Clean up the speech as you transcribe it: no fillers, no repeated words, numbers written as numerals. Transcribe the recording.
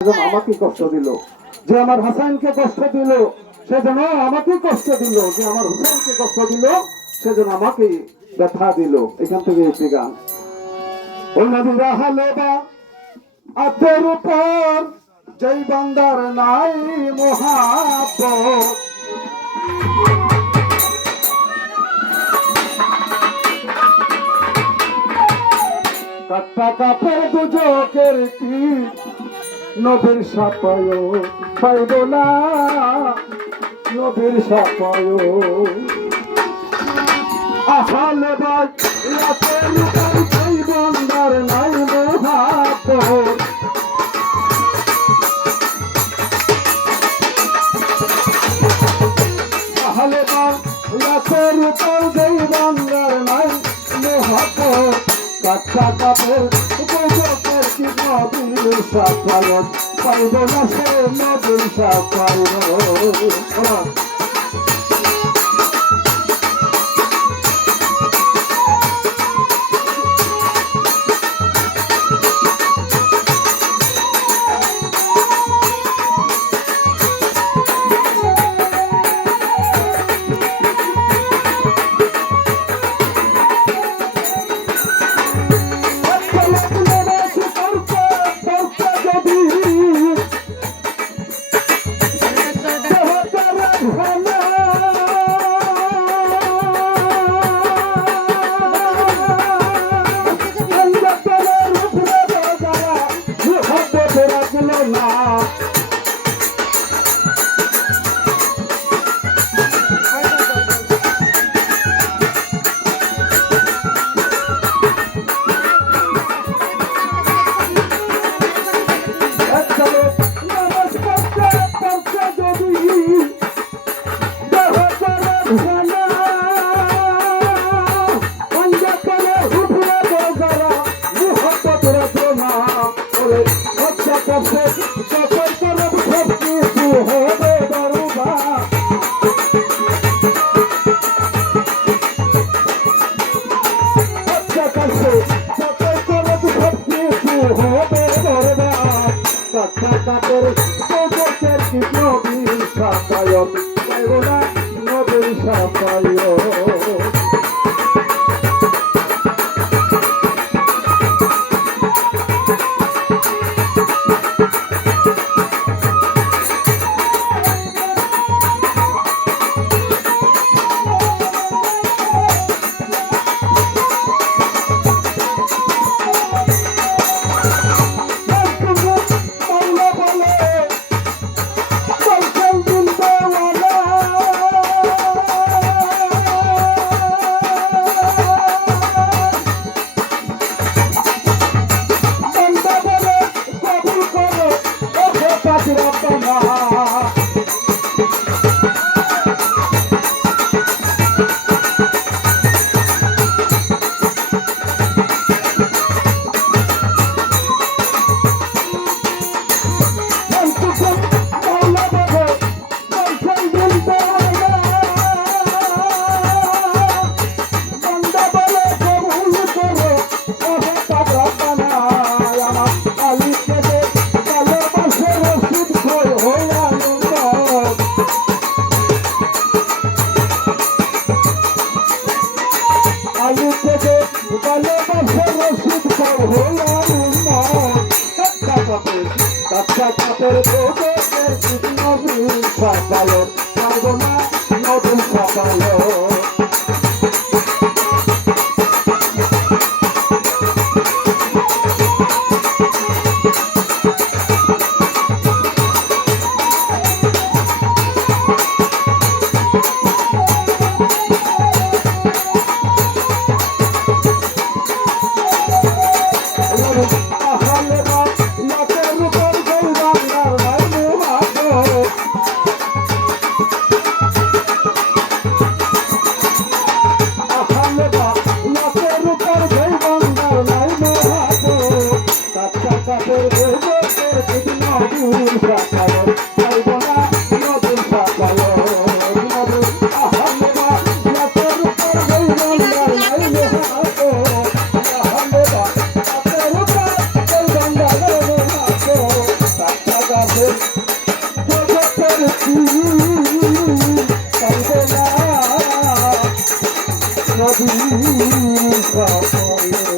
আমাকে কষ্ট দিল, যে আমার হাসানকে কষ্ট দিল সেজন্য আমাকে কষ্ট দিল, যে আমার হুসাইনকে কষ্ট দিল সেজন্য আমাকে ব্যথা দিল। এখান থেকে একটি গান। ও নবীরা হালেবা আতের উপর যেই বান্দার নাই মহাব্বত, কাটা কাপড় দুজকের কি নবীর সাফায়ত পাইব না, নবীর সাফায়ত। আহালে ভাই রাতের উপর যেই বান্দার নাই মহাব্বত, আহালে ভাই রাতের উপর যেই বান্দার নাই মহাব্বত, কাটা কাপড় দুজকের কি নবীর সাফায়ত পাইব না, সে নবীর সাফায়ত। যাবে জগতের পাইবে না নবী সকলে